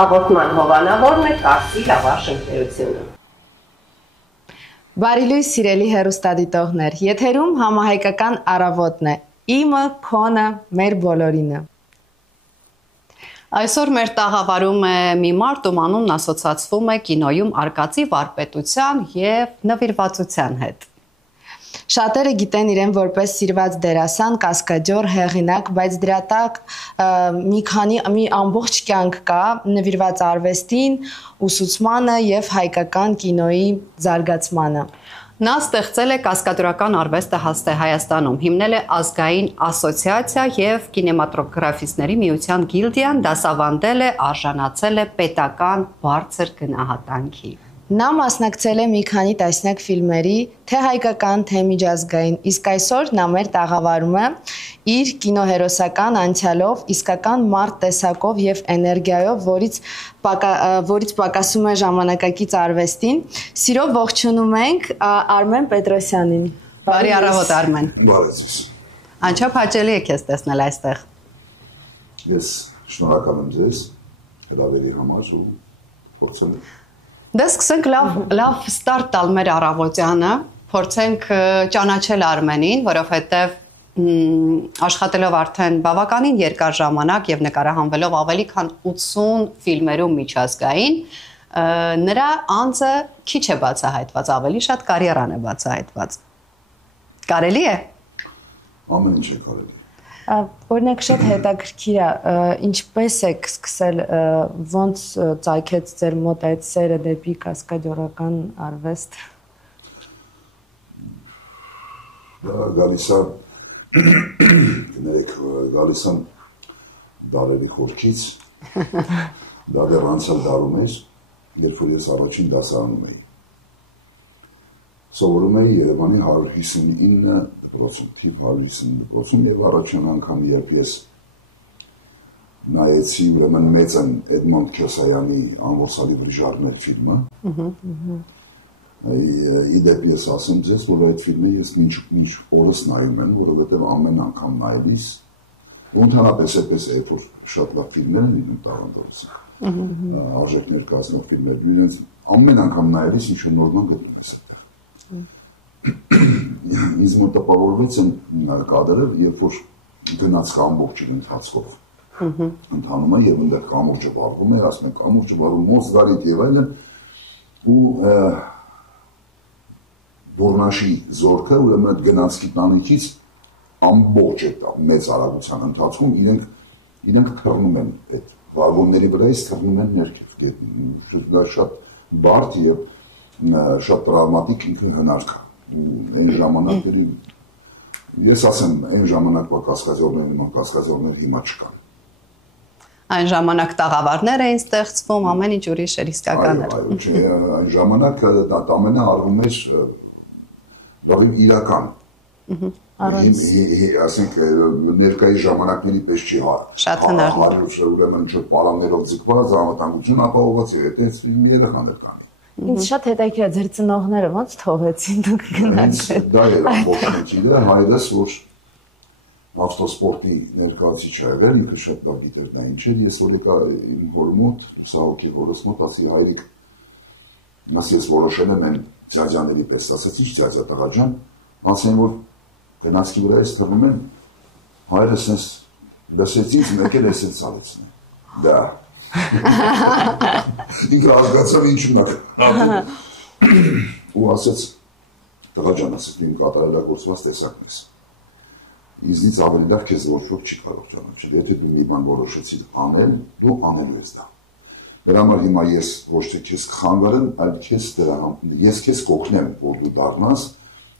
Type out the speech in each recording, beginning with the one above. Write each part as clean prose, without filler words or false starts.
Հաղորդման հովանավորն է Կարծի լավաշ ընկերությունը։ Բարի լույս սիրելի հեռուստադիտողներ, եթերում համահայկական առավոտն է, իմը, քոնը, մեր բոլորինը։ Այսօր մեր տաղավարում է մի մարդ, ում անունն ասոցացվում է կինոյում արկածի վարպետության եւ նվիրվածության հետ։ Շատերը գիտեն իրեն որպես սիրված դերասան, կասկադյոր, հեղինակ, բայց դրա տակ մի ամբողջ կյանք կա նվիրված արվեստին, ուսուցմանը եւ հայկական կինոյի զարգացմանը։ Նա ստեղծել է կասկադյորական արվեստը հաստ է Հայաստանում, հիմնել է ազգային ասոցիացիա եւ կինեմատոգրաֆիստների միության գիլդիան, դասավանդել է, արժանացել է պետական բարձր գնահատանքի։ Նա մասնակցել է մի քանի տասնյակ ֆիլմերի, թե հայկական, թե միջազգային, իսկ այսօր նա մեր տաղավարում է իր կինոհերոսական անցյալով, իսկական մարդ տեսակով եւ էներգիայով, որից պակասում է ժամանակակից արվեստին։ Սիրով ողջունում ենք Արմեն Պետրոսյանին։ Բարի առավոտ, Արմեն։ Բարի ձեզ։ Անչափ հաճելի է քեզ տեսնել այստեղ։ Ես շնորհակալ եմ ձեզ հրավերի համար ու փորձել եմ։ Դե սկսենք լավ ստարտ տալ մեր առավոտյանը, փորձենք ճանաչել Արմենին, որովհետև աշխատելով արդեն բավականին երկար ժամանակ եւ նկարահանվելով ավելի քան 80 ֆիլմերում միջազգային, նրա անձը քիչ է բացահայտված, ավելի շատ կարիերան է բացահայտված։ Կարելի է։ Ամեն ինչ է կարելի։ Օրինակ շատ հետաքրքիր է, ինչպես եք սկսել, ոնց ծագեց ձեր մոտ այդ սերը դեպի կասկադյորական արվեստ։ Գալիս է, կներեք, գալիս եմ դարերի խորքից, դա դեռ անցյալ դարում էր, երբ որ ես առաջին դասարանում էի։ Սովորում էի Երևանի 159%, 159% եւ առաջին անգամ երբ ես նայեցի ուրեմն մեծն Էդմոնդ Քյոսայանի Անվոսալի վրիժարներ ֆիլմը, իդեպ ես ասեմ ձեզ, որ այդ ֆիլմը ես մինչ օրս նայում եմ, որովհետեւ ամեն անգամ նայելիս ու ընդհանրապես այդպես է, որ շատ լավ ֆիլմեր են լինում տաղանդորից, արժեքներ կազմող ֆիլմեր, իրենց ամեն անգամ նայելիս ինչ-որ նոր բան գտնում ես այդտեղ։ Ինձ մոտ տպավորվեց են կադրը, երբ որ գնաց ամբողջ ընթացքով ընթանում է եւ այնտեղ կամուրջը վառվում է, ասում են կամուրջը վառվում, մոս գալիք եւ այլն ու Դորնաշի զորքը ուրեմն այդ գնացքի տանիքից ամբողջ այդ մեծ արագության ընթացքում իրենք թռնում են այդ վագոնների վրայից թռնում են ներքև, դա շատ բարդ եւ շատ տրավմատիկ ինքը հնարք է։ Այն ժամանակների ես ասեմ, այն ժամանակվա կասկադյորներ հիմա չկան։ Այն ժամանակ տաղավարներ էին ստեղծվում, ամեն ինչ ուրիշ էր, իսկական էր։ Այո, չէ, այն ժամանակ ամենը արվում էր լավ իրական։ Ասենք ներկայի ժամանակների պես չի շատ հնարավոր։ Ուրեմն ինչ-որ պարաններով ձգված, անվտանգություն ապահովված եւ այդպես երեխաներ կան։ Ինձ շատ հետաքրքիր է, ձեր ծնողները ոնց թողեցին դուք գնացեք։ Դա էր ամբողջ մեջը, հայրս, որ ավտոսպորտի ներկայացիչ է եղել, ինքը շատ լավ գիտեր դա ինչ էր, ես որ եկա իմ հոր մոտ, Սահոքի հորս մոտ, ասի հայրիկ, ես որոշել եմ այն ձյաձյաների պես, ասեցի ինչ ձյաձյա տղա ջան, ասեն որ գնացքի վրա ես թռնում են, հայրս ես լսեցից մեկ էլ ես ցալեցին։ Դա ինքը ազգացավ ինչու նա ու ասեց տղա ջան, ասեց իմ կատարելագործված տեսակն ես ինձնից ավելի լավ քեզ ոչ ոք չի կարող ճանաչել, եթե դու մի բան որոշեցիր անել, դու անելու ես դա։ Դրա համար հիմա ես ոչ թե քեզ կխանգարեմ, այլ ես քեզ կօգնեմ, որ դու դառնաս,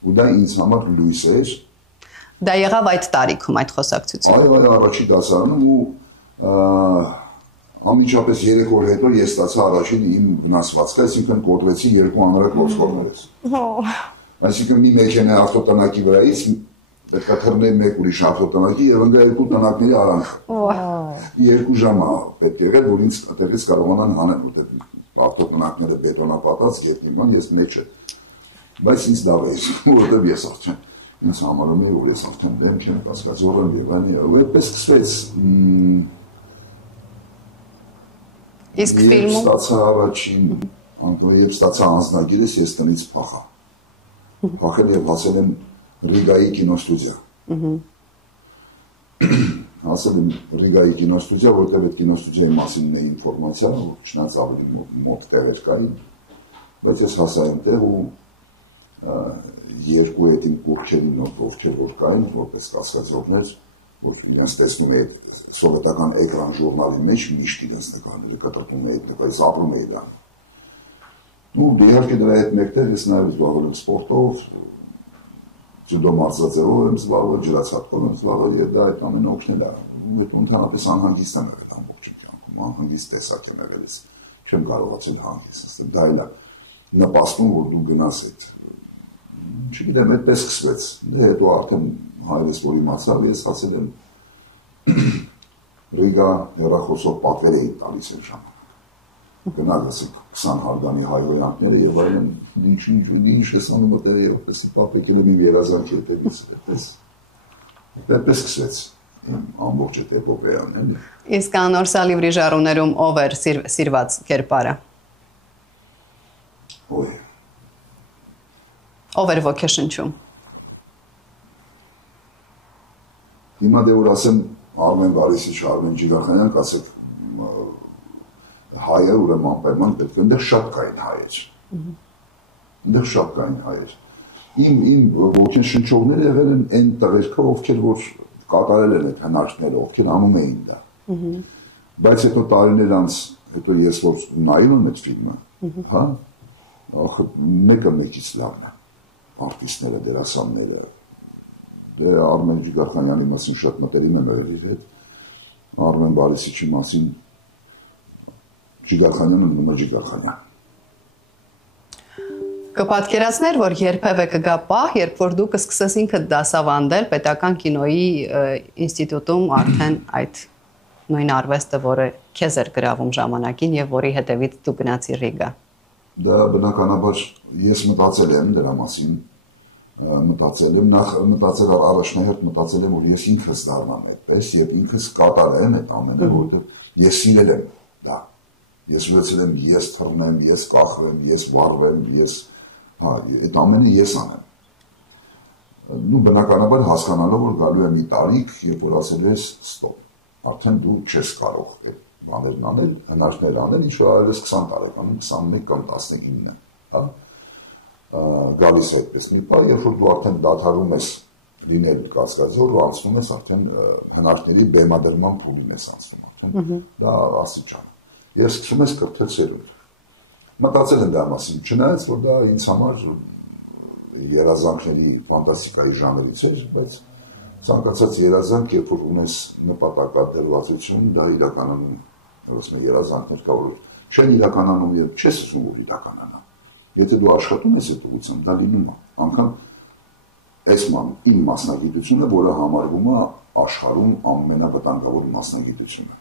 ու դա ինձ համար լույս էր։ Դա եղավ այդ տարիքում այդ խոսակցությունը։ Այո, առաջի դասարանում ու անմիջապես 3 օր հետո ես ստացա առաջին իմ վնասվածքը, այսինքն կոտրեցի 2 անարակ ոսկորներս։ Այսինքն մի մեքենա ավտոտնակի վրայից պետք է թռնել մեկ ուրիշ ավտոտնակի եւ ընկա 2 տնակների արանք։ 2 ժամ պետք է եղել, որ ինձ այդպես կարողանան հանել, որտեղ ավտոտնակները բետոնապատած գետնիման ես մեջը։ Բայց ինձ լավ է, որովհետեւ ես արդեն ինձ համարում եմ, որ ես արդեն դեմ չեմ կասկածորը եւ այլն, ու այդպես սկսվեց։ Իսկ ֆիլմում ստացա առաջին երբ ստացա անձնագիրս, ես տնից փախա։ Փախել եւ հասել եմ Ռիգայի կինոստուդիա։ Հասել եմ Ռիգայի կինոստուդիա, որտեղ այդ կինոստուդիայի մասին ունեի ինֆորմացիա, չնայած ավելի մոտ տեղեր կային, բայց ես հասա այնտեղ ու երկու այդ իմ կուրքերի մոտ ովքեր որ կային, որպես կասկածողներ, որ իրենց տեսնում էի սովետական էկրան ժուրնալի մեջ միշտ իրենց նկարները կտրտում էի, բայց ապրում էի դա։ Ու իհարկե դրա հետ մեկտեղ ես նաև զբաղվել եմ սպորտով, ջյուդո մարզաձևով եմ զբաղվել, ջրացատկով եմ զբաղվել եւ դա այդ ամենը օգնել է։ Այդ ընդհանրապես անհանգիստ եմ եղել ամբողջ կյանքում, անհանգիստ տեսակ եմ եղել, չեմ կարողացել հանգիստ, դա էլ է նպաստում, որ դու գնաս այդ։ Չգիտեմ, այդպես սկսվեց։ Հետո արդեն հայրս որ իմացավ, ես հասել եմ Ռիգա հեռախոսով պատվեր էի տալիս այդ ժամանակ։ Գնալսիկ 20 հարգանի հայհոյանքները եւ այլն ինչ ես անում այդտեղ որպես պապեկել եմ երազանքի հետևից այդպես սկսեց ամբողջ այդ էպոպեան էլի։ Իսկ անոր սալիվրի ժառուներում ով էր սիրված կերպարը։ Ոյ։ Ով էր ոգեշնչում։ Հիմա դե որ ասեմ Արմեն Բարիսիչ, Արմեն Ջիգարխանյան, ասեք հայեր ուրեմն անպայման պետք է այնտեղ շատ կային հայեր։ Այնտեղ շատ կային հայեր։ Իմ ոգեշնչողները եղել են այն տղերքը, ովքեր որ կատարել են այդ հնարքները, ովքեր անում էին դա։ Բայց հետո տարիներ անց, հետո ես որ նայում եմ այդ ֆիլմը, հա, մեկը մեկից լավն է։ Արտիստները, դերասանները, դե Արմեն Ջիգարխանյանի մասին շատ մտերիմ եմ եղել իր հետ, Արմեն Բարիսիչի մասին Ջիգարխանյանը նույնը Ջիգարխանյան։ Կպատկերացներ, որ երբևէ կգա պահ, երբ որ դու կսկսես ինքդ դասավանդել պետական կինոյի ինստիտուտում արդեն այդ նույն արվեստը, որը քեզ էր գրավում ժամանակին եւ որի հետևից դու գնացիր Ռիգա։ Դա բնականաբար ես մտածել եմ դրա մասին, մտածել եմ, նախ մտածել առաջնահերթ մտածել եմ, որ ես ինքս դառնամ այդպես եւ ինքս կատարեմ այդ ամենը, որովհետեւ ես սիրել եմ դա։ Ես ուզեցել եմ ես թռնեմ, ես կախվեմ, ես վառվեմ, ես այդ ամենը ես անեմ։ Ու բնականաբար հասկանալով որ գալու է մի տարիք, երբ որ ասել ես ստոպ, արդեն դու չես կարող այդ բաներն անել, հնարքներ անել, ինչ որ արել ես 20 տարեկանում, 21 կամ 19, հա։ Գալիս է այդպես մի պահ, երբ որ դու արդեն դադարում ես լինել կասկածոր ու անցնում ես արդեն հնարքների բեմադրման փուլին ես անցնում արդեն, դա աստիճան։ Ես սկսում ես կրթել սերունդ։ Մտածել եմ դա մասին, չնայած որ դա ինձ համար երազանքների ֆանտաստիկայի ժանրից էր, բայց ցանկացած երազանք, երբ որ ունես նպատակադրվածություն, դա իրականում ասում եմ երազանքներ կա, որ չեն իրականանում եւ չես ուզում որ իրականանա։ Եթե դու աշխատում ես այդ ուղղությամբ, դա լինում է։ Անկամ այս իմ մասնագիտությունը, որը համարվում է աշխարհում ամենավտանգավոր մասնագիտությունը։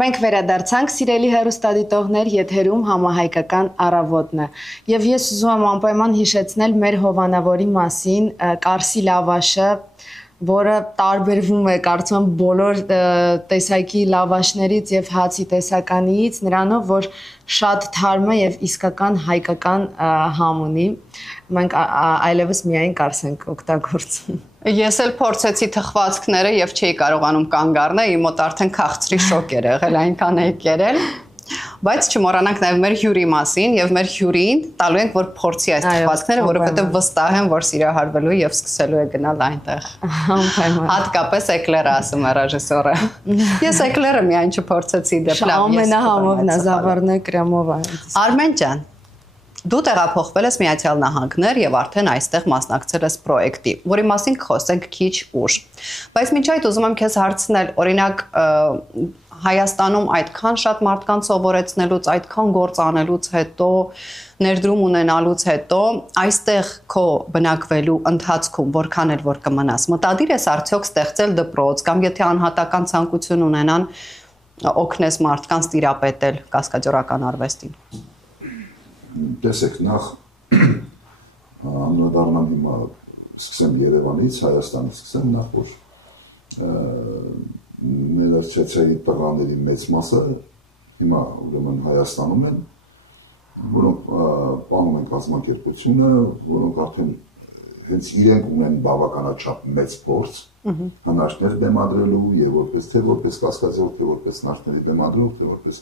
Մենք վերադարձանք, սիրելի հեռուստադիտողներ, եթերում համահայկական առավոտն է։ Եվ ես ուզում եմ անպայման հիշեցնել մեր հովանավորի մասին, Կարսի լավաշը, որը տարբերվում է, կարծում եմ, բոլոր տեսակի լավաշներից եւ հացի տեսականիից, նրանով, որ շատ թարմ է եւ իսկական հայկական համ ունի։ Մենք այլևս միայն կարս ենք օգտագործում։ Ես էլ փորձեցի թխվածքները եւ չէի կարողանում կանգ առնել, իմ մոտ արդեն քաղցրի շոկ էր եղել, այնքան էի կերել։ Բայց չմոռանանք նաև մեր հյուրի մասին եւ մեր հյուրին տալու ենք որ փորձի այս թխվածքները, որովհետեւ վստահ եմ որ սիրահարվելու եւ սկսելու է գնալ այնտեղ։ Հատկապես էկլերը ասում է ռեժիսորը։ Ես էկլերը միայն չփորձեցի դեպ լավ ես։ Ամենահամովն է զավարնե կրեմով է։ Արմեն ջան, դու տեղափոխվել ես Միացյալ Նահանգներ եւ արդեն այստեղ մասնակցել ես պրոյեկտի, որի մասին կխոսենք քիչ ուշ։ Բայց մինչ այդ ուզում եմ քեզ հարցնել, օրինակ Հայաստանում այդքան շատ մարդկանց սովորեցնելուց, այդքան գործ անելուց հետո, ներդրում ունենալուց հետո, այստեղ քո բնակվելու ընթացքում որքան էլ որ կմնաս, մտադիր ես արդյոք ստեղծել դպրոց կամ եթե անհատական ցանկություն ունենան, օգնես մարդկանց տիրապետել կասկադյորական արվեստին։ Տեսեք, նախ անդրադառնամ հիմա սկսեմ Երևանից, Հայաստանից սկսեմ, նախ որ ներառչեցերի տղաների մեծ մասը հիմա ուրեմն Հայաստանում են, որոնք պահում են կազմակերպությունը, որոնք արդեն հենց իրենք ունեն բավականաչափ մեծ փորձ հնարքներ բեմադրելու եւ որպես թե որպես կասկածող, թե որպես նարդերի բեմադրող, թե որպես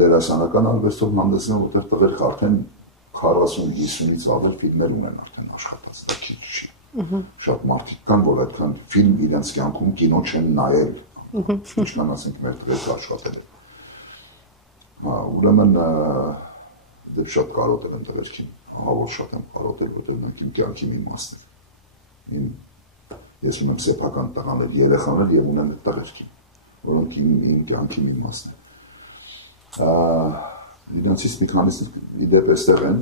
դերասանական արվեստով հանդեսնող, որտեղ տղերք արդեն 40-50-ից ավել ֆիլմեր ունեն արդեն աշխատած, դա քիչ չի։ Շատ մարդիկ կան, որ այդքան ֆիլմ իրենց կյանքում կինո չեն նայել, ինչքան ասենք մեր տղերք աշխատել են։ Ուրեմն դեպ շատ կարոտել եմ տղերքին, ահա որ շատ եմ կարոտել, որտեղ մենք իմ կյանքի մի մասն են։ Ես ունեմ սեփական տղաներ, երեխաներ եւ ունեմ տղերքին, որոնք իմ կյանքի մի մասն են։ Իրանցից մի քանիսը իդեպ էստեղ են,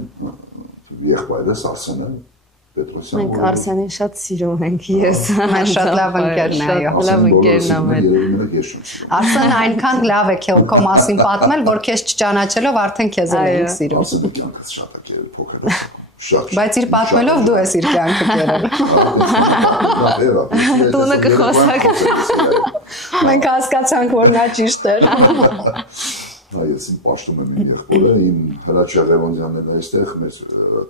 եղբայրս Արսենը Պետրոսյան։ Մենք Արսենին շատ սիրում ենք, ես շատ լավ ընկերն է, այո։ Լավ ընկերն է մեր։ Արսենը այնքան լավ է քո մասին պատմել, որ քեզ չճանաչելով արդեն քեզ են սիրում։ Արսենի կյանքս շատ է փոքր։ Բայց իր պատմելով դու ես իր կյանքը կերել։ Տունը կխոսակ։ Մենք հասկացանք, որ նա ճիշտ էր։ Ես իմ պաշտում եմ իմ եղբորը, իմ Հրաչյա Լևոնյանն այստեղ, մեր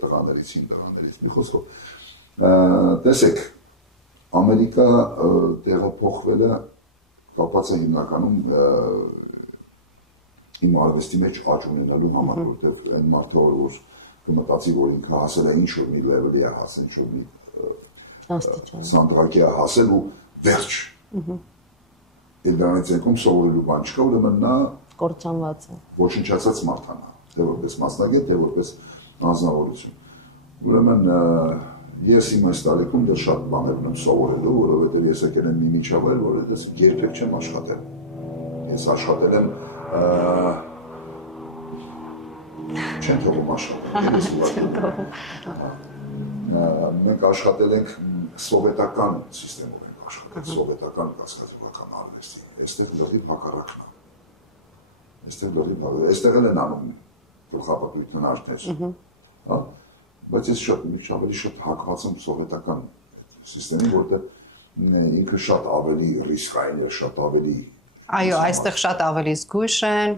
տղաներից, իմ տղաներից, մի խոսքով։ Տեսեք, Ամերիկա տեղափոխվելը կապված է հիմնականում իմ արվեստի մեջ աճ ունենալու համար, որտեղ այն մարդը, որ կմտածի, որ ինքը հասել է ինչ-որ մի լևելի է հասել, ինչ-որ մի սանդղակի է հասել ու վերջ։ Այդ դրանից ենքում սովորելու բան չկա, ուրեմն նա կործանված է։ Ոչնչացած մարդանա, թե որպես մասնագետ, թե որպես անձնավորություն։ Ուրեմն ես իմ այս տարիքում դա շատ բաներ ունեմ սովորելու, որովհետև ես եկել եմ մի միջավայր, որ այդպես երբեք չեմ աշխատել։ Ես աշխատել եմ չեն թողում աշխատել։ Մենք աշխատել ենք սովետական սիստեմով ենք աշխատել, սովետական կասկածողական արվեստի։ Այստեղ լրիվ հակառակն է։ Այստեղ էլ են անում գլխապատվության արտեր, բայց ես ավելի շատ հակված եմ սովետական սիստեմի, որտեղ ինքը շատ ավելի ռիսկային է, շատ ավելի… Այո, այստեղ շատ ավելի զգույշ են,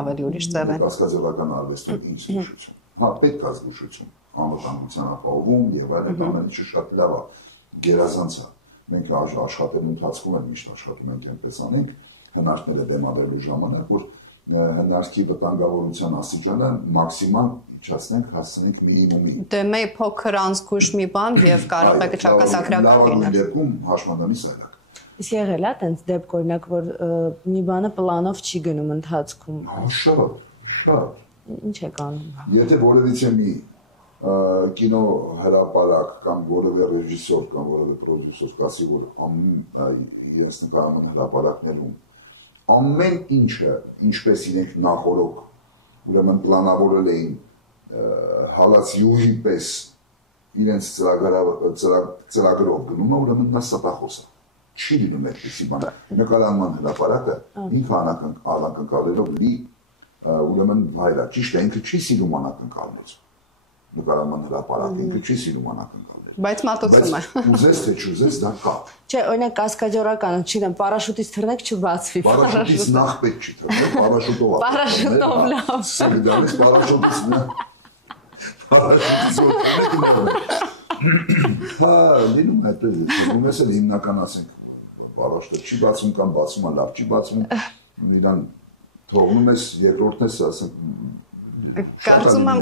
ավելի ուրիշ ձև են։ Կասկածողական արվեստում ինչ զգուշություն։ Հա, պետք է զգուշություն, անվտանգության ապահովում եւ այլն, ամեն ինչը շատ լավ է, գերազանց է։ Մենք աշխատելու ընթացքում են միշտ աշխատում ենք այնպես անենք, հնարքները բեմադրելու ժամանակ, որ հնարքի վտանգավորության աստիճանը մաքսիմալ իջացնենք, հասցնենք մինիմումի։ Դե մեկ փոքր անզգույշ մի բան եւ կարող է ճակասագրական լինել։ Լավ դեպքում հաշմանդամի սայլակ։ Իսկ եղել է տենց դեպք օրինակ, որ մի բանը պլանով չի գնում ընթացքում։ Շատ։ Ինչ եք անում։ Եթե որևիցե մի կինո հրապարակ կամ որևէ ռեժիսոր կամ որևէ պրոդյուսեր կասի, որ իրենց նկարման հրապարակներում ամեն ինչը, ինչպես իրենք նախորոք, ուրեմն պլանավորել էին հալածյուրի պես իրենց ծրագրով գնում է, ուրեմն նա ստախոս է։ Չի լինում այդպիսի բան։ Նկարահանման հրապարակը ինքը անակնկալելով լի ուրեմն վայր է։ Ճիշտ է, ինքը չի սիրում անակնկալներ։ Նկարահանման հրապարակը ինքը չի սիրում անակնկալներ։ Բայց մատուցում է։ Ուզես թե չուզես դա կա։ Չէ, օրինակ կասկադյորականը, չգիտեմ, պարաշուտից թռնեք չբացվի։ Պարաշուտից նախ պետք չի թռնել, պարաշուտով։ Պարաշուտով լավ։ Սիդանից պարաշուտից նա։ Պարաշուտից Հա, լինում է այդպես, ումես էլ հիմնական ասենք, պարաշուտը չի բացում կամ բացում է, լավ չի բացում, իրան թողնում ես, երկրորդն ես, ասենք, կարծում եմ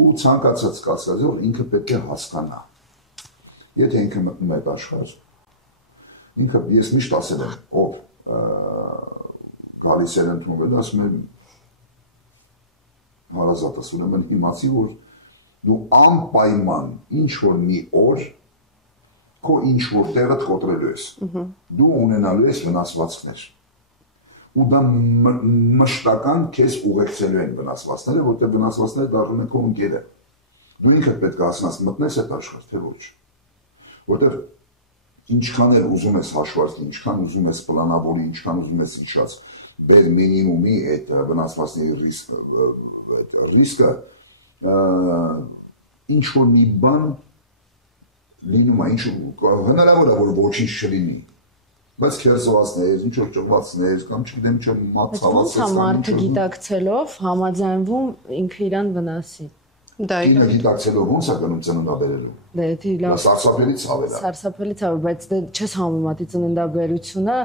ու ցանկացած կասկածով ինքը պետք է հասկանա։ Եթե ինքը մտնում է այդ աշխարհ, ինքը ես միշտ ասել եմ, ով գալիս էր ընդունվել, ասում եմ հարազատս, ուրեմն իմացի, որ դու անպայման ինչ-որ մի օր քո ինչ-որ տեղդ կոտրելու ես։ Դու ունենալու ես վնասվածքներ։ Ու դա մշտական քեզ ուղեկցելու են վնասվածքները, որտեղ վնասվածքները դառնում են քո ընկերը։ Դու ինքդ պետք է ասնաս մտնես այդ աշխարհ, թե ոչ։ Որտեղ ինչքան էլ ուզում ես հաշվարկի, ինչքան ուզում ես պլանավորի, ինչքան ուզում ես իջած, բեր մինիմումի այդ վնասվածքների ռիսկը, ինչ որ մի բան լինում է, հնարավոր է, որ ոչինչ չլինի, բայց քերծվածներ, ինչ որ ճղվածներ, կամ չգիտեմ, ինչ որ մատ Ոնց ցավացած, է մարդը գիտակցելով համաձայնվում ինքը իրան վնասի։ Ինքը գիտակցելով ոնց է կնում ծննդաբերելու։ Դա սարսափելի ցավ է։ Սարսափելի ցավ է, բայց դե չես համեմատի ծննդաբերությունը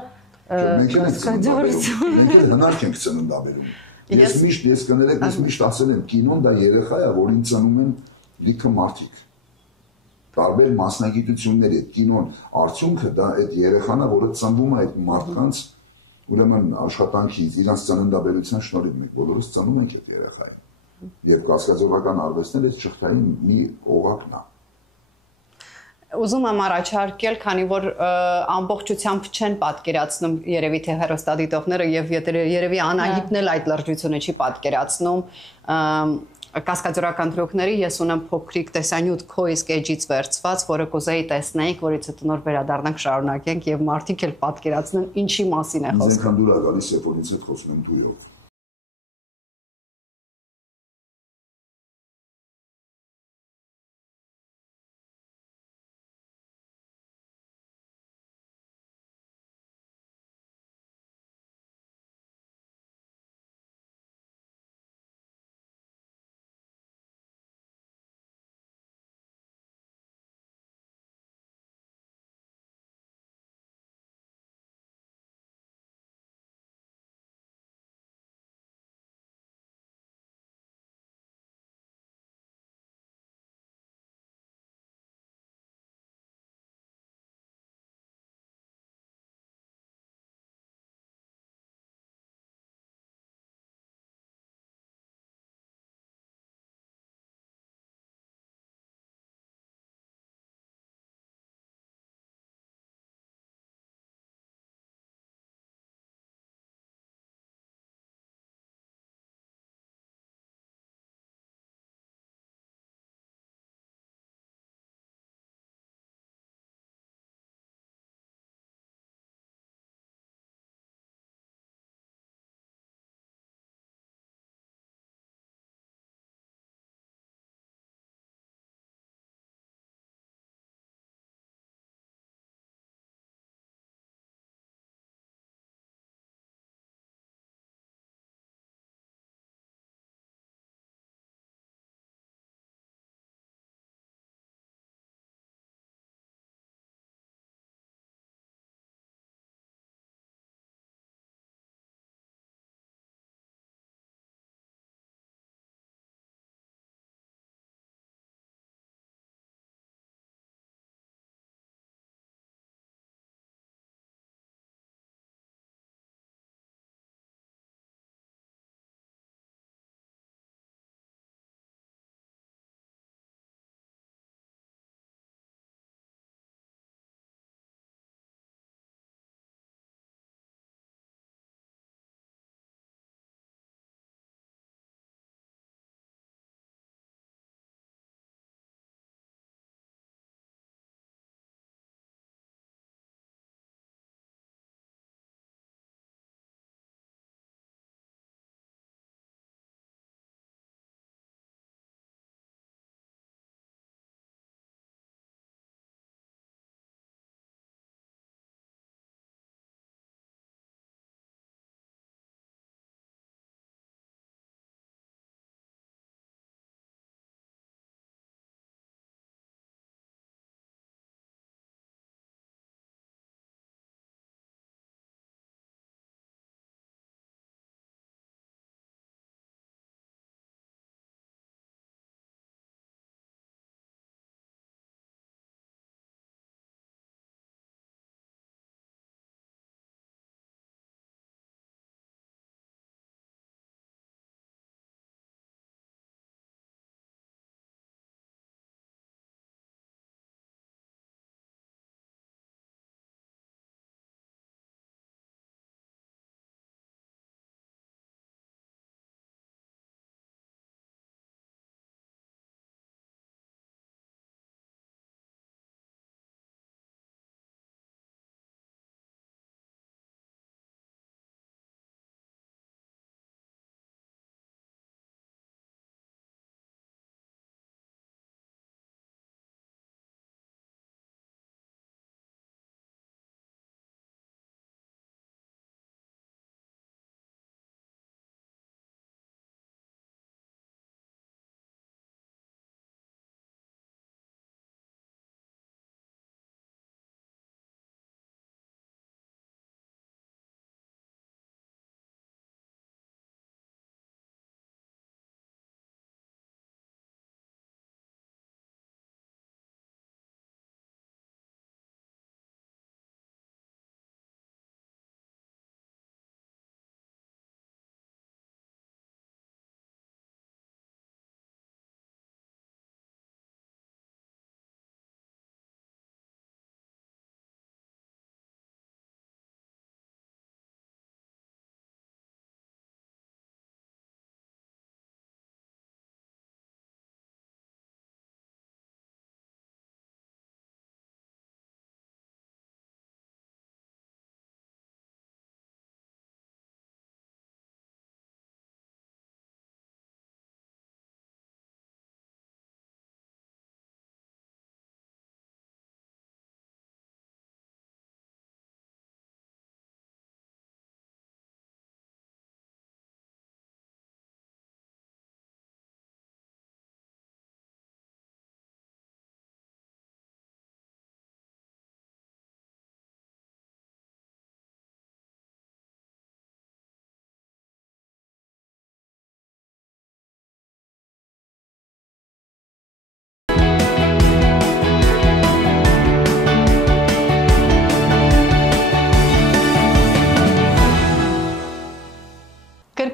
կասկադյորություն։ Մենք հնարք ենք ծննդաբերում։ Ես կներեք, ես միշտ ասել եմ, կինոն դա երեխա է, որին ծնում են լիքը մարդիկ։ Տարբեր մասնագիտությունների այդ կինոն արդյունքը դա այդ երեխան է, որը ծնվում է այդ մարդկանց ուրեմն աշխատանքից, իրանց ծննդաբերության շնորհիվ մենք բոլորս ծնում ենք այդ երեխային։ Եվ կասկածողական արվեստները այդ շղթային մի օղակն է։ Ուզում եմ առաջարկել, քանի որ ամբողջությամբ չեն պատկերացնում երևի թե հեռուստադիտողները եւ երևի Անահիտն էլ այդ լրջությունը չի պատկերացնում կասկածորական դրոկների, ես ունեմ փոքրիկ տեսանյութ քո իսկ էջից վերցված, որը կուզեի տեսնեիք, որից հետո նոր վերադառնանք, շարունակենք եւ մարդիկ էլ պատկերացնեն ինչի մասին է խոսքը։ Ինձ դուր է գալիս, երբ որ ինձ հետ խոսում եմ դույով։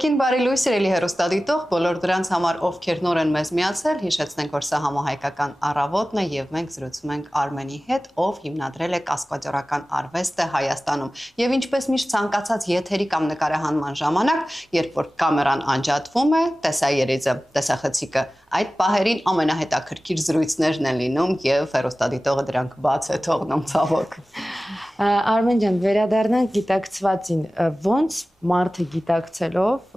Ներքին բարի լույս սիրելի հեռուստադիտող, բոլոր դրանց համար ովքեր նոր են մեզ միացել, հիշեցնենք, որ սա համահայկական առավոտն է եւ մենք զրուցում ենք Արմենի հետ, ով հիմնադրել է կասկադյորական արվեստը Հայաստանում։ Եվ ինչպես միշտ ցանկացած եթերի կամ նկարահանման ժամանակ, երբ որ կամերան անջատվում է, տեսաերիձը, տեսախցիկը, այդ պահերին ամենահետաքրքիր զրույցներն են լինում եւ հեռուստադիտողը դրանք բաց է թողնում ցավոք։ Արմեն ջան, վերադառնանք գիտակցվածին, ոնց մարդը գիտակցելով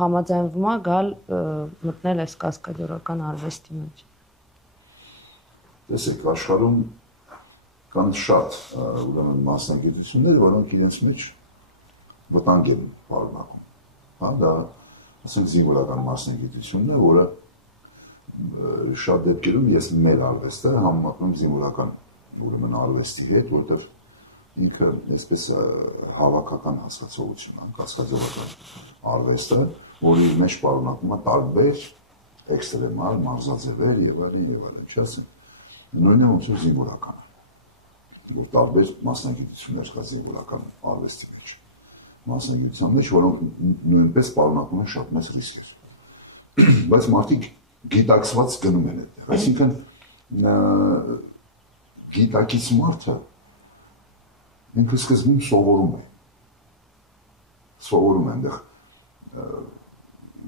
համաձայնվում է գալ մտնել այս կասկադյորական արվեստի մեջ։ Տեսեք, աշխարհում կան շատ ուրեմն մասնագիտություններ, որոնք իրենց մեջ վտանգ են պարունակում։ Հա, դա ասենք զինվորական մասնագիտությունն է, որը շատ դեպքերում ես մեր արվեստը համեմատում զինվորական ուրեմն արվեստի հետ, որտեղ ինքը այսպես հավաքական հասկացողություն է, կասկադյորական արվեստը, որի մեջ պարունակում է տարբեր էքստրեմալ մարզաձևեր եւ այլն, չասեմ։ Նույնն է ոնց զինվորականը, որ տարբեր մասնագիտություններ կա զինվորական արվեստի մեջ։ Մասնագիտության մեջ, որոնք նույնպես պարունակում են շատ մեծ ռիսկեր։ Բայց մարդիկ գիտակցված գնում են այդտեղ, այսինքն գիտակից մարդը ինքը սկզբում սովորում է այնտեղ,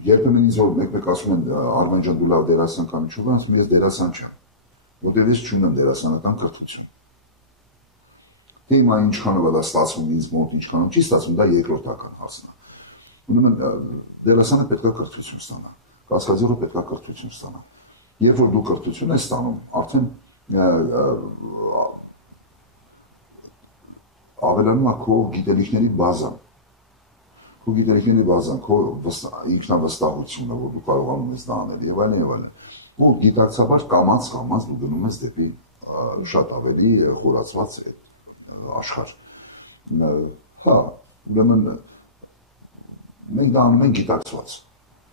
երբեմն ինձ որ մեկ-մեկ ասում են Արմեն ջան դու լավ դերասան կամ ինչ-որ, ասում ես դերասան չեմ, որտեղ ես չունեմ դերասանական կրթություն։ Հիմա ինչքանով է դա ստացվում ինձ մոտ, ինչքանով չի ստացվում, դա երկրորդական հարցն է։ Ուրեմն դերասանը պետք է կրթություն ստանա, կասկադյորը պետք է կրթություն ստանա։ Երբ որ դու կրթություն ես ստանում, արդեն ավելանում է քո գիտելիքների բազան, քո ինքնավստահությունը, որ դու կարողանում ես դա անել եւ այլն, ու գիտակցաբար կամած դու գնում ես դեպի շատ ավելի խորացված աշխարհ։ Հա, ուրեմն մենք դա անում ենք գիտակցված,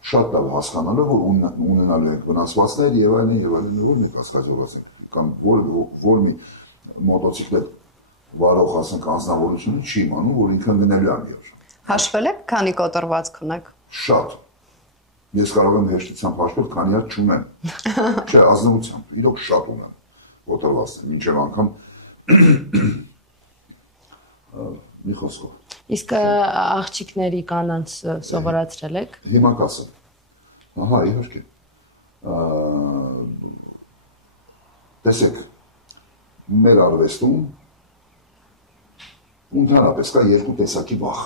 շատ լավ հասկանալով, որ ունենալու ենք վնասվածքներ եւ այլն, որ մի կասկածված ենք, կամ որ մի մոտոցիկլետ վարող ասենք անձնավորությունը չի իմանում, որ ինքն գնելու է միաժամանակ։ Հաշվել եք, քանի կոտրվածք ունեք։ Շատ։ Ես կարող եմ հեշտությամբ հաշվել, քանի հատ չունեմ։ Չէ, ազնվությամբ, իրոք շատ ունեմ կոտրվածք, մինչև անգամ մի խոսքով։ Իսկ աղջիկների կանանց սովորացրել եք։ Հիմա կասեմ։ Ահա, իհարկե։ Տեսեք, մեր արվեստում ընդհանրապես կա երկու տեսակի վախ։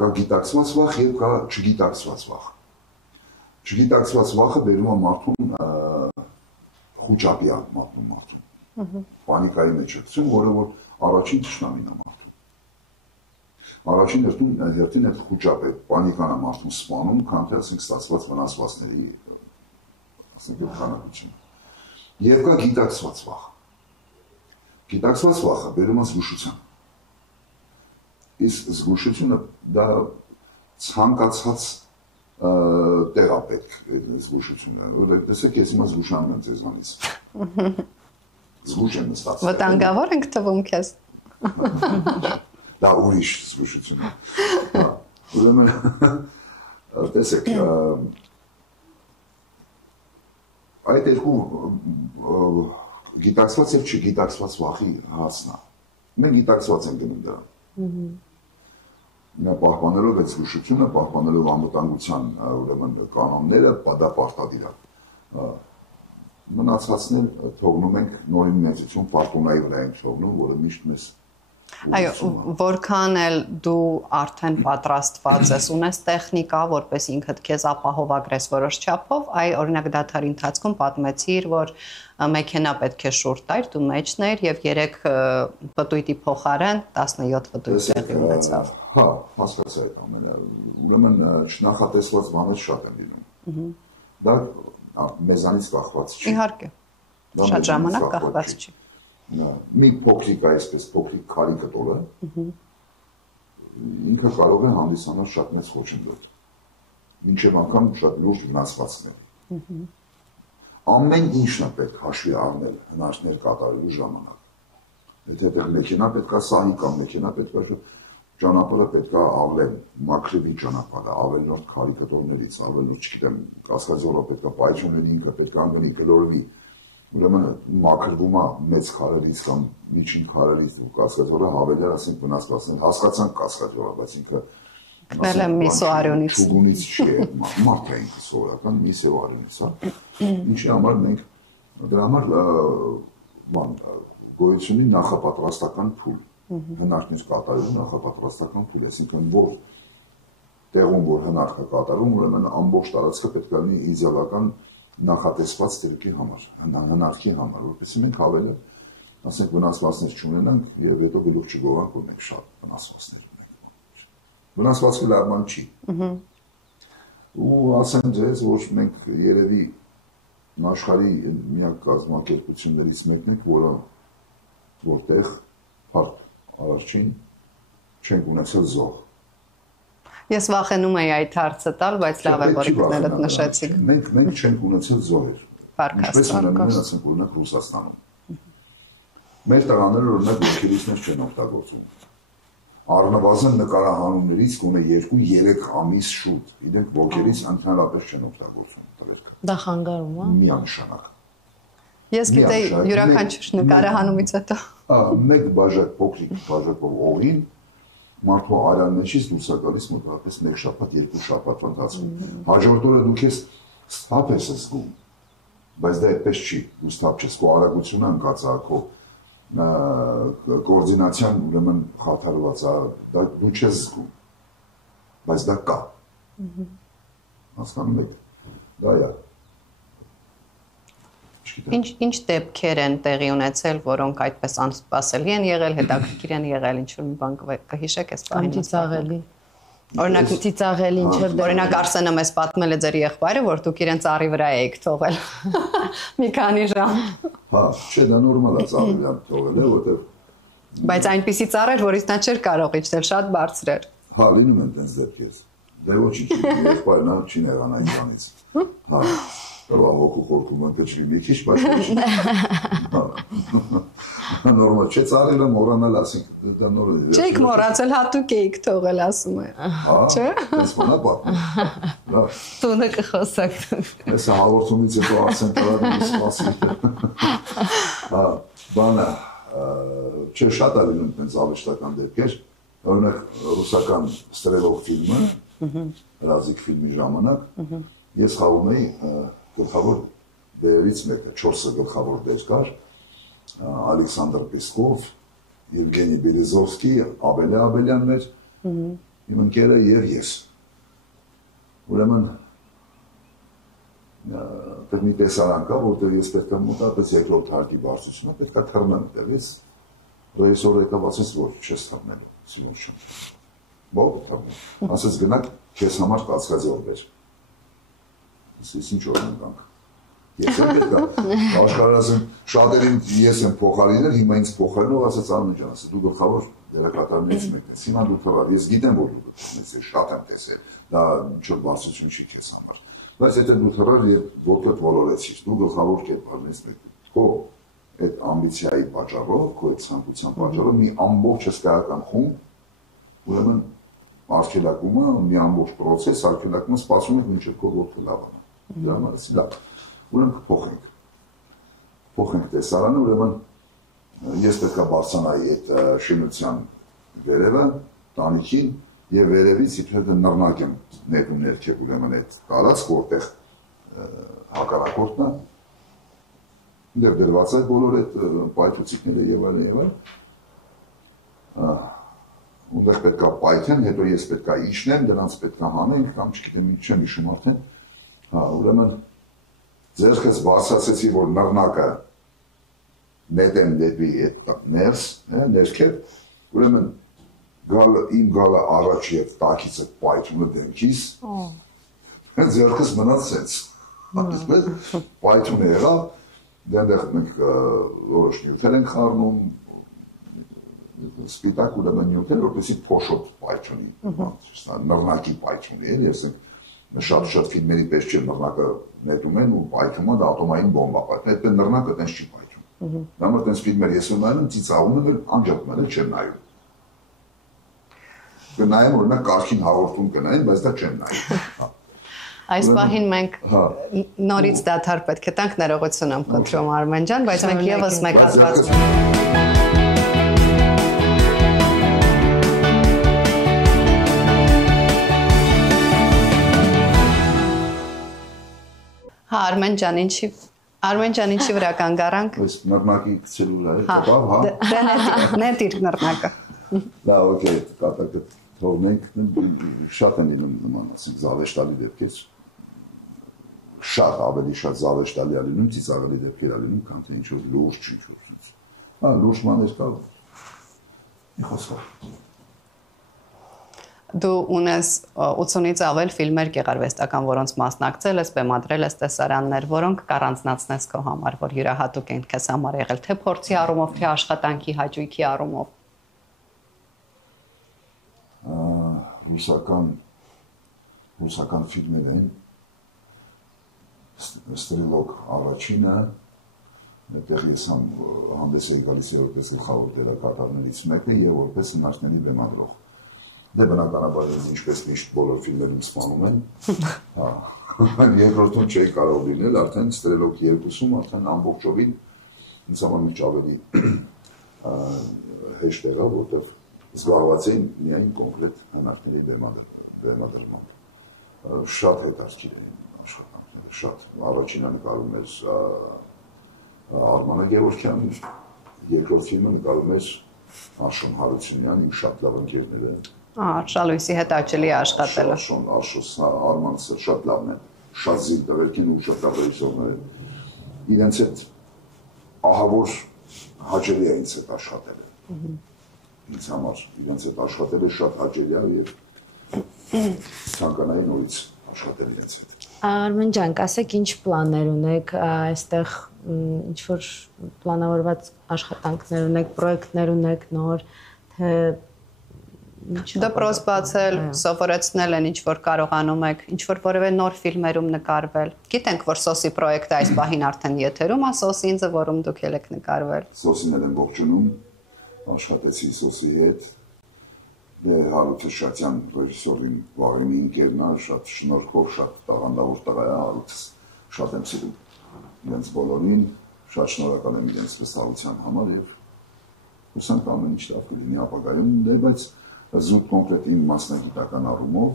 Կա գիտակցված վախ եւ կա չգիտակցված վախ։ Չգիտակցված վախը բերում է մարդուն խուճապի մատնում մարդուն։ Պանիկայի մեջ է, որը որ առաջին թշնամին է մարդուն։ Առաջին հերթին այդ խուճապ է, պանիկան է մարդուն սպանում, քան թե ասենք ստացված վնասվածքների ասենք քանակությունը։ Եվ կա գիտակցված վախ։ Գիտակցված վախը բերում է զգուշության։ Իսկ զգուշությունը դա ցանկացած տեղ է պետք զգուշությունը, որովհետև տեսեք, ես հիմա զգուշանում եմ ձեզանից։ Զգուշ եմ նստած։ Վտանգավոր ենք թվում քեզ։ Դա ուրիշ զգուշություն է։ Ուրեմն տեսեք, այդ երկու գիտակցված եւ չգիտակցված վախի հասնա։ Մենք գիտակցված ենք գնում դրան։ Նա պահպանելով այդ զգուշությունը, պահպանելով անվտանգության ուրեմն կանոնները, դա պարտադիր է։ Մնացածն թողնում ենք նորին մեծություն ֆորտունայի վրա ենք թողնում, որը միշտ մեզ Այո, որքան էլ դու արդեն պատրաստված ես, ունես տեխնիկա, որպես ինքդ քեզ ապահովագրես որոշ չափով, այ օրինակ դադարի ընթացքում պատմեցիր, որ մեքենա պետք է շուրջ տայր, դու մեջն էր եւ 3 պտույտի փոխարեն 17 պտույտ տեղի ունեցավ։ Հա, հասկացա այդ ամենը։ Ուրեմն չնախատեսված բաներ շատ են լինում։ Դա մեզանից կախված չի։ Իհարկե։ Շատ ժամանակ կախված չի։ Մի փոքրիկ այսպես փոքրիկ քարի կտորը ինքը կարող է հանդիսանալ շատ մեծ խոչընդոտ, մինչև անգամ շատ լուրջ վնասվածքներ։ Ամեն ինչն է պետք հաշվի առնել հնարքներ կատարելու ժամանակ։ Եթե մեքենա պետք է սահի կամ մեքենա պետք է ճանապարհը պետք է ավելի մաքրվի ճանապարհը, ավելորդ քարի կտորներից, ավելորդ, չգիտեմ, կասկածորը պետք է պայթյունների ինքը պետք է անգնի, գլորվի, ուրեմն մաքրվում է մեծ քարերից կամ միջին քարերից ու կասկածորը հավելյալ ասենք վնասվածքներ, հասկացանք կասկածորը, բայց ինքը Ել եմ միսոարյունից։ Շուգունից չէ, մարդ է ինքը սովորական միսոարյունից, ինչի համար մենք դրա համար գոյություն ունի նախապատրաստական փուլ, հնարքներ կատարելու նախապատրաստական փուլ, այսինքն որ տեղում որ հնարքը կատարում, ուրեմն ամբողջ տարածքը պետք է լինի իդեալական նախատեսված դեպքի համար, հնարքի համար, որպեսզի մենք ավելի ասենք վնասվածքներ չունենանք եւ հետո գլուխ չգովանք, որ մենք շատ վնասվածքներ վնասվածքը լավ բան չի։ Ու ասեմ ձեզ, որ մենք երևի աշխարհի միակ կազմակերպություններից մեկն ենք, որտեղ առաջին չենք ունեցել զոհ։ Ես վախենում եի այդ հարցը տալ, բայց լավ է, որ ինքներդ նշեցիք։ Մենք չենք ունեցել զոհեր։ Ինչպես ունենում են, ասենք, օրինակ Ռուսաստանում։ Մեր տղաները օրինակ ոգելիցներ չեն օգտագործում։ Առնվազն նկարահանումներից գոնե 2-3 ամիս շուտ, իրենք ոգերից ընդհանրապես չեն օգտագործում տղերքը։ Դա խանգարում է։ Միանշանակ։ Ես գիտեի յուրաքանչյուր նկարահանումից հետո։ Մեկ բաժակ փոքրիկ բաժակով օղին մարդու արյան մեջից դուրս է գալիս մոտավորապես 1 շաբաթ, 2 շաբաթ ընթացքում։ Հաջորդ օրը դուք ես սթափ ես զգում, բայց դա այդպես չի, դու սթափ չես, քո արագությունը ընկածա, կոորդինացիան ուրեմն խաթարված է, դա դու չես զգում, բայց դա կա։ Հասկանում եք, դա է։ Ինչ դեպքեր են տեղի ունեցել, որոնք այդպես անսպասելի են եղել, հետաքրքիր են եղել, ինչ-որ մի բան կհիշեք այս բանը։ Ծիծաղելի։ Օրինակ ծիծաղելի ինչեր օրինակ Արսենը մեզ պատմել է ձեր եղբայրը, որ դուք իրեն ծառի վրա եք թողել։ Մի քանի ժամ։ Հա, չէ, դա նորմալ է ծառի թողել է, որտեղ Բայց այնպիսի ծառ էր, որից նա չէր կարող իջնել, շատ բարձր էր։ Հա, լինում են տենց դեպքեր։ Դե ոչինչ, եղբայրն չի եղան այդ բանից։ Հա, հոգու խորքում ընկճվի մի քիչ, բայց նորմալ չէ, ծառերը մոռանալ ասենք դա նոր է։ Չէիք մոռացել, հատուկ էիք թողել, ասում է։ Չէ։ Ես մնա պատմում։ Տունը կխոսակ։ Ես հաղորդումից հետո ասեն տարածում սպասի։ Հա, բանը չէ, շատ է լինում տենց ավեշտական դեպքեր։ Օրինակ ռուսական Ստրելով ֆիլմը, Ռազիկ ֆիլմի ժամանակ ես խաղում էի գլխավոր դերերից մեկը, 4 գլխավոր դեր կար, Ալեքսանդր Պեսկով, Եվգենի Բերեզովսկի, Աբելե Աբելյանն էր, իմ ընկերը եւ ես։ Ուրեմն դեռ մի տեսարան կա, որտեղ ես պետք է մոտավորապես երկրորդ հարկի բարձրությունը պետք է թռնեմ տեղից, ռեժիսորը եկավ ասեց, որ չես թռնելու, սիրուն չեմ։ Բող թռնում։ Ասեց գնաք, քեզ համար կասկածով բեր։ Ես ինչ օրինակ Ես պետք է աշխարհազն շատերին ես եմ փոխարինել, հիմա ինձ փոխարինող ասեց Արմեն ջան, ասա դու գլխավոր դերակատարներից մեկն ես, հիմա դու թողավ, ես գիտեմ որ դու ես շատ եմ տեսել, դա ինչ-որ բարձրություն չի քեզ համար, բայց եթե դու թողավ եւ ոտքդ ոլորեցիր, դու գլխավոր կերպարներից մեկն ես, քո այդ ամբիցիայի պատճառով, քո այդ ցանկության պատճառով մի ամբողջ հսկայական խումբ, ուրեմն արգելակումը, մի ամբողջ process արգելակումը սպասում է մինչև քո ոտքը լավանա, դրա համար լավ Ուրեմն փոխենք տեսարանը, ուրեմն ես պետք է բարձրանայի այդ շինության վերևը, տանիքին եւ վերևից իբր նռնակ եմ նետում ներքև ուրեմն այդ տարածք, որտեղ հակառակորդն է, դեռ դրված է բոլոր այդ պայթուցիկները եւ այլն, ունդեղ պետք է պայթեն, հետո ես պետք է իջնեմ, դրանց պետք է հանենք, կամ չգիտեմ ինչ չեմ հիշում արդեն, ուրեմն Ձերքս բարձրացեցի, որ նռնակը նետեմ դեպի այդ ներս, ներքև, ուրեմն իմ գալը առաջ և տակիցը պայթում է դեմքիս, ձերքս մնաց սենց, պայթում է եղավ, դենդեղ մենք որոշ նյութեր ենք խառնում, սպիտակ ուրեմն նյութեր, որպեսի փոշոտ պայթունի, նռնակի պայթունի էր, ես շատ ֆիլմերի պես չէ նռնակը նետում են ու պայթում է, դա ատոմային բոմբա պայթում, այդպես նռնակը տենց չի պայթում։ Դա մր տենց ֆիլմեր ես եմ նայում, ծիծաղում եմ, անջատում եմ, չեմ նայում։ Կնայեմ, օրինակ կարգին հաղորդում կնայեմ, բայց դա չեմ նայում։ Այս պահին մենք նորից դադար պետք է տանք, ներողություն եմ խնդրում Արմեն ջան, բայց մենք եւս մեկ հատված Հա Արմեն ջան, ինչի վրա կանգառանք։ Այս նռնակի գցելու վրա է, հա։ Դա նետիր նռնակը։ Լավ, օքեյ, կատակը թողնենք, շատ են լինում նման, ասենք, զավեշտալի դեպքեր, շատ ավելի շատ զավեշտալի է լինում, ծիծաղելի դեպքեր է լինում, քան թե ինչ-որ լուրջ, ինչ-որ։ Հա, լուրջ մաներ կա։ Մի խոսքով։ Դու ունես 80-ից ավել ֆիլմեր գեղարվեստական, որոնց մասնակցել ես, բեմադրել ես տեսարաններ, որոնք կառանձնացնես քո համար, որ յուրահատուկ են քեզ համար եղել, թե փորձի առումով, թե աշխատանքի հաճույքի առումով։ Ռուսական ֆիլմեր են, Ստրելոկ առաջինը, այդտեղ ես հանդես էի գալիս որպես գլխավոր դերակատարներից մեկը եւ որպես հնարքների բեմադրող։ Դե բնականաբար ինչպես միշտ բոլոր ֆիլմերում սպանում են, հա, երկրորդում չէի կարող լինել, արդեն Ստրելոկ 2-ում արդեն ամբողջովին ինձ համար միջ ավելի հեշտ եղավ, որտեղ զբաղված էին միայն կոնկրետ հնարքների բեմադրմամբ։ Շատ հետաքրքիր էին աշխատանքները, շատ։ Առաջինը նկարում էր Արմանը Գևորգյանը, երկրորդ ֆիլմը նկարում էր Աշոն Հարությունյանը, իմ շատ լավ ընկերներ են։ Շալույսի հետ աճելի աշխատելը։ Արմանս շատ լավն են, շատ զիլ տղերք են ու շատ լավ ռեժիսորներ են։ Իրենց հետ ահավոր հաճելի է ինձ հետ աշխատելը։ Ինձ համար իրենց հետ աշխատելը շատ հաճելի է եւ ցանկանայի նորից աշխատել իրենց հետ։ Արմեն ջան, ասեք ինչ պլաններ ունեք, այստեղ ինչ որ պլանավորված աշխատանքներ ունեք, պրոյեկտներ ունեք նոր, թե դպրոց բացել, սովորեցնել են ինչ որ կարողանում եք, ինչ որ որևէ նոր ֆիլմերում նկարվել։ Գիտենք, որ Սոսի պրոյեկտը այս պահին արդեն եթերում է, Սոսի ինձը, որում դուք եք նկարվել։ Սոսին եմ ողջունում, աշխատեցի Սոսի հետ։ Դե Հարութ Շատյան ռեժիսորին վաղեմի ընկերն է, շատ շնորհքով, շատ տաղանդավոր տղա է, Հարութը շատ եմ սիրում իրենց բոլորին, շատ շնորհակալ եմ իրենց վստահության համար եւ հուսանք ամեն ինչ լավ կլինի ապագայում, դե բայց զուտ կոնկրետ իմ մասնագիտական առումով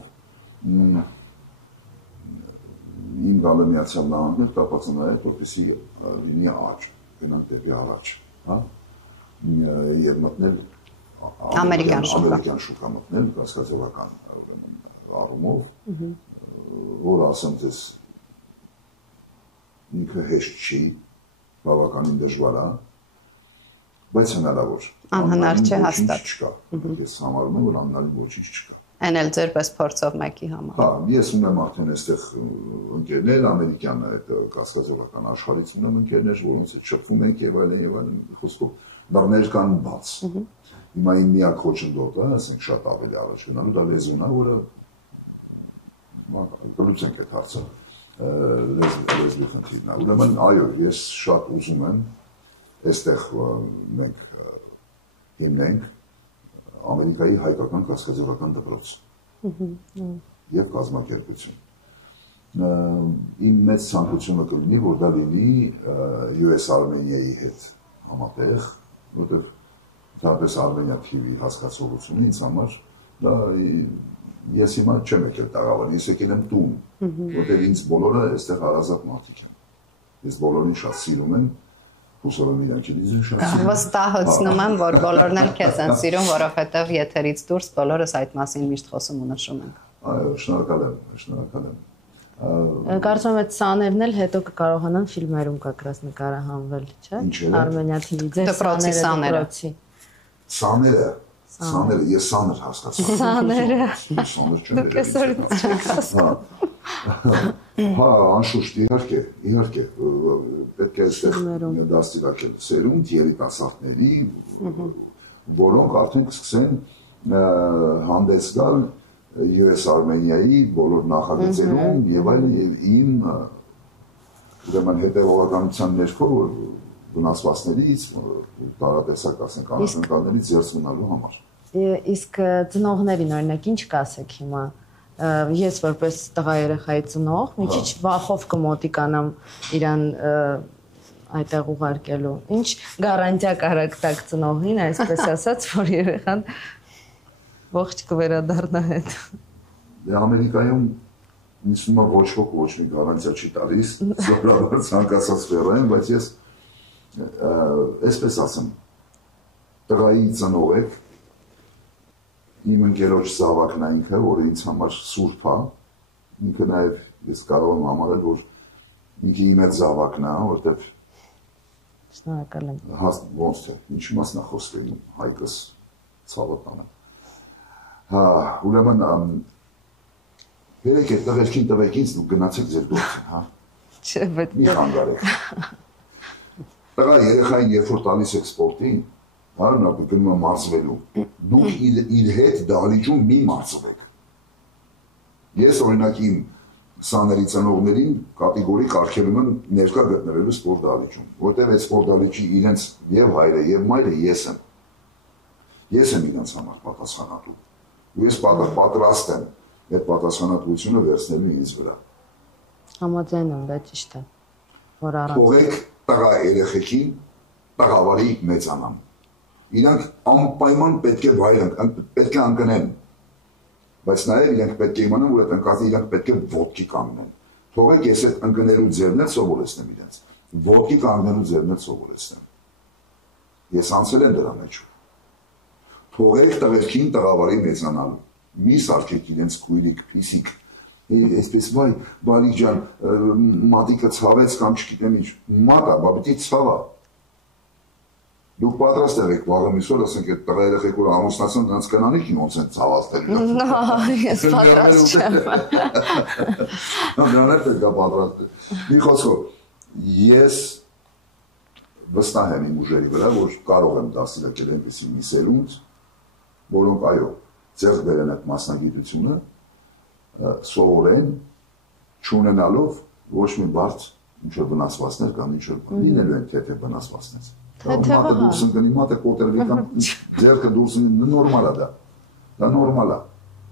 իմ գալը Միացյալ Նահանգներ կապված է նաև որպեսզի լինի աճ, գնանք դեպի առաջ, հա, եւ մտնել ամերիկյան շուկա մտնել կասկածողական առումով, որ ասեմ ձեզ ինքը հեշտ չի, բավականին դժվար է, բայց հնարավոր։ Անհնար չէ հաստատ։ Չկա։ Ես համարում եմ, որ անհնարին ոչինչ չկա։ Այն էլ ձեր պես փորձով մեկի համար։ Հա, ես ունեմ արդեն այստեղ ընկերներ, ամերիկյան այդ կասկածողական աշխարհից ունեմ ընկերներ, որոնց հետ շփվում ենք եւ այլն, խոսքով դռներ կան բաց։ Հիմա իմ միակ խոչընդոտը, ասենք շատ ավելի առաջ գնալու, դա լեզուն է, որը կլուծենք այդ հարցը, լեզվի խնդիրն է։ Ուրեմն, այո, ես շատ ուզում եմ այստեղ մենք հիմնենք Ամերիկայի հայկական կասկածողական դպրոց եւ կազմակերպություն։ Իմ մեծ ցանկությունը կլինի, որ դա լինի US Armenia-ի հետ համատեղ, որտեղ դարձ Արմենիա TV հասկացողությունը ինձ համար դա ես հիմա չեմ եկել տաղավար, ես եկել եմ տուն, որտեղ ինձ բոլորը այստեղ հարազատ մարդիկ են։ Ես բոլորին շատ սիրում եմ, հուսով եմ իրանք ինձ շատ սիրում։ Վստահեցնում եմ, որ բոլորն էլ քեզ են սիրում, որովհետև եթերից դուրս բոլորս այդ մասին միշտ խոսում ու նշում ենք։ Այո, շնորհակալ եմ, շնորհակալ եմ։ Կարծում եմ այդ սաներն էլ հետո կկարողանան ֆիլմերում կակրած նկարահանվել, չէ՞։ Armenia TV ձեր սաները։ Սաները, ես սաներ հասկացա։ Սաները։ Սաներ չեմ։ Դուք այսօր չեք ասում։ Հա, անշուշտ, իհարկե, պետք է այստեղ դաստիարակել սերունդ երիտասարդների, որոնք արդեն կսկսեն հանդես գալ US Armenia-ի բոլոր նախագծերում եւ այլն եւ իմ ուրեմն հետեւողականության ներքո վնասվածներից տարատեսակ ասենք անհնարներից զերծ մնալու համար։ Իսկ ծնողներին օրինակ ինչ կասեք հիմա։ Ես որպես տղա երեխայի ծնող, մի քիչ վախով կմոտիկանամ իրան այդտեղ ուղարկելու։ Ինչ գարանտիա կարաք տակ ծնողին, այսպես ասած, որ երեխան ողջ կվերադառնա հետ։ Դե Ամերիկայում ինձ թվում է ոչ ոք ոչ մի գարանտիա չի տալիս, սովորաբար ցանկացած սֆերայում, բայց ես այսպես ասեմ, տղայի ծնող եք, իմ ընկերոջ զավակն է ինքը, որ ինձ համար սուրբ է, ինքը նաև ես կարող եմ համարել, որ ինքը իմ այդ զավակն է, որտեղ Շնորհակալ եմ։ Ոնց թե, ինչ մասնախոսք եմ Հայկս ցավը տանը։ Հա, ուրեմն երեք այդ տղերքին տվեք ինձ ու գնացեք ձեր գործին, հա։ Չէ, բայց մի խանգարեք։ Տղա երեխային երբ որ տալիս եք սպորտին, Արնապ գնում է մարզվելու, դուք իր հետ դահլիճում մի մարզվեք։ Ես օրինակ իմ սաների ծնողներին կատեգորիկ արգելում եմ ներկա գտնվելու սպորտ դահլիճում, որտեղ այդ սպորտ դահլիճի իրենց եւ հայրը եւ մայրը ես եմ։ Ես եմ իրենց համար պատասխանատու։ Ես պատրաստ եմ այդ պատասխանատվությունը վերցնելու ինձ վրա։ Համաձայն եմ, դա ճիշտ է։ Որ առանց Թողեք տղա երեխեքին տղավարի մեծանան։ Իրանք անպայման պետք է վայրեն, պետք է անկնեն, բայց նաև իրանք պետք է իմանան, որ այդ ընկածը իրանք պետք է ոտքի կանգնեն։ Թողեք ես այդ ընկնելու ձևն էլ սովորեցնեմ իրենց, ոտքի կանգնելու ձևն էլ սովորեցնեմ։ Ես անցել եմ դրա մեջ։ Թողեք տղերքին տղավարի մեծանալու, մի սարքեք իրենց քույրիկ, փիսիկ, այսպես վայ, բարի ջան, մատիկը ցավեց կամ չգիտեմ ինչ, մատա, բա պիտի ցավա։ Դուք պատրաստ եք վաղը միսօր, ասենք այդ տղա երեխեք որ ամուսնացան, նրանց կնանիք ոնց են ցավացնել։ Ես պատրաստ չեմ։ Դրանով պետք է պատրաստ։ Մի խոսքով, ես վստահ եմ իմ ուժերի վրա, որ կարող եմ դասիլակել այնպիսի մի սերունդ, որոնք այո, ձեռք բերեն այդ մասնագիտությունը, սովորեն, չունենալով ոչ մի բարդ ինչ-որ վնասվածքներ կամ ինչ-որ լինելու են թե վնասվածքներ։ Մատը դուրս ընկնի, մատը կոտրվի կամ ձեռքը դուրս ընկնի, նորմալ է դա։ Դա նորմալ է։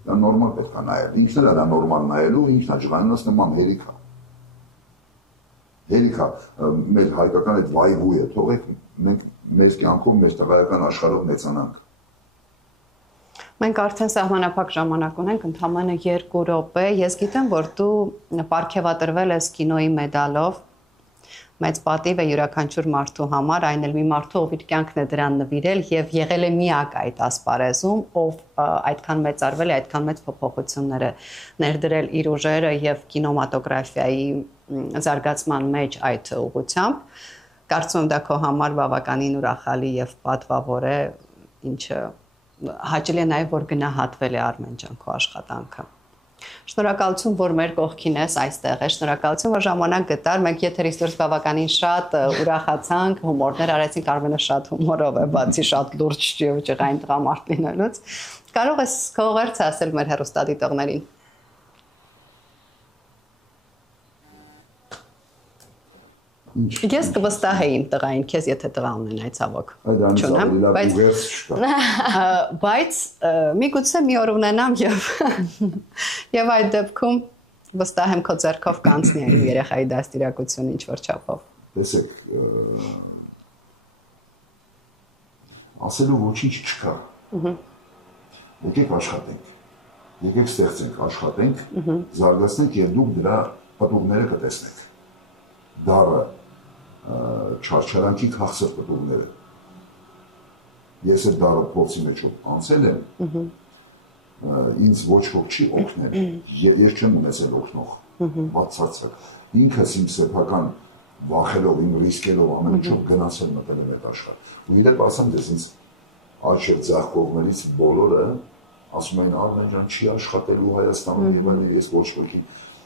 Դա նորմալ պետք է նայել։ Ինչն է դա նորմալ նայելու, ինչն է ջղայնոց նման հերիք է։ Հերիք է, մեր հայկական այդ վայվույը, թողեք մենք մեր կյանքով, մեր տղայական աշխարհով մեծանանք։ Մենք արդեն սահմանափակ ժամանակ ունենք, ընդամենը 2 րոպե։ Ես գիտեմ, որ դու պարգևատրվել ես կինոյի մեդալով։ Մեծ պատիվ է յուրաքանչյուր մարդու համար, այն էլ մի մարդու, ով իր կյանքն է դրան նվիրել եւ եղել է միակ այդ ասպարեզում, ով այդքան մեծարվել է, այդքան մեծ փոփոխություններ է ներդրել իր ուժերը եւ կինոմատոգրաֆիայի զարգացման մեջ այդ ուղղությամբ։ Կարծում եմ դա քո համար բավականին ուրախալի եւ պատվավոր է, ինչը հաճելի է նաեւ որ գնահատվել է Արմեն ջան քո աշխատանքը։ Շնորհակալություն, որ մեր կողքին ես այստեղ է, շնորհակալություն, որ ժամանակ գտար, մենք եթերից դուրս բավականին շատ ուրախացանք, հումորներ արեցինք, Արմենը շատ հումորով է, բացի շատ լուրջ եւ ջղային տղամարդ լինելուց։ Կարող ես քո ուղերձը ասել մեր հեռուստադիտողներին։ Ես կվստահեի իմ տղային, քեզ եթե տղա ունենայի ցավոք։ Չունեմ, բայց միգուցե մի օր ունենամ եւ այդ դեպքում վստահ եմ քո ձեռքով կանցնի այն երեխայի դաստիարակությունը ինչ որ չափով։ Տեսեք, ասելու ոչինչ չկա։ Եկեք աշխատենք։ Եկեք ստեղծենք, աշխատենք, զարգացնենք եւ դուք դրա պատուղները կտեսնեք։ Դարը չարչարանքի քաղցր պտուղները։ Ես այդ դարը փորձի մեջով անցել եմ, ինձ ոչ ոք չի օգնել, ես չեմ ունեցել օգնող, բացարձակ։ Ինքս իմ սեփական վախելով, իմ ռիսկելով ամեն ինչով գնացել մտնել այդ աշխարհ։ Ու իդեպ ասեմ դες ինձ աչքեր ձախ կողմերից բոլորը ասում են Արմեն ջան չի աշխատելու Հայաստանում եւ այլն, ես ոչ ոքի,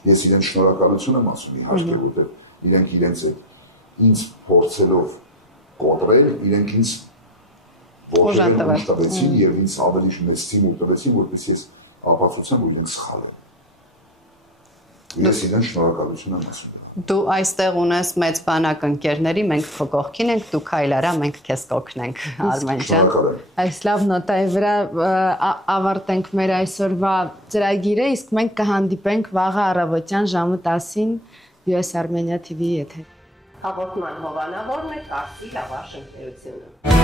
ես իրեն շնորհակալություն եմ ասում իհարկե, որտեղ իրենք իրենց այդ ինձ փորձելով կոտրել, իրենք ինձ ողջունել տվեցին եւ ինձ ավելի մեծ ստիմուլ տվեցին, որպեսզի ես ապացուցեմ, որ իրենք սխալ են։ Ես իրեն շնորհակալություն եմ ասում։ Դու այստեղ ունես մեծ բանակ ընկերների, մենք քո կողքին ենք, դու քայլ արա, մենք քեզ կօգնենք, Արմեն ջան։ Այս լավ նոտայի վրա ավարտենք մեր այսօրվա ծրագիրը, իսկ մենք կհանդիպենք վաղը առավոտյան ժամը 10-ին US Armenia TV-ի եթերում։ Հաղորդման հովանավորն է Կարսի լավաշ ընկերությունը։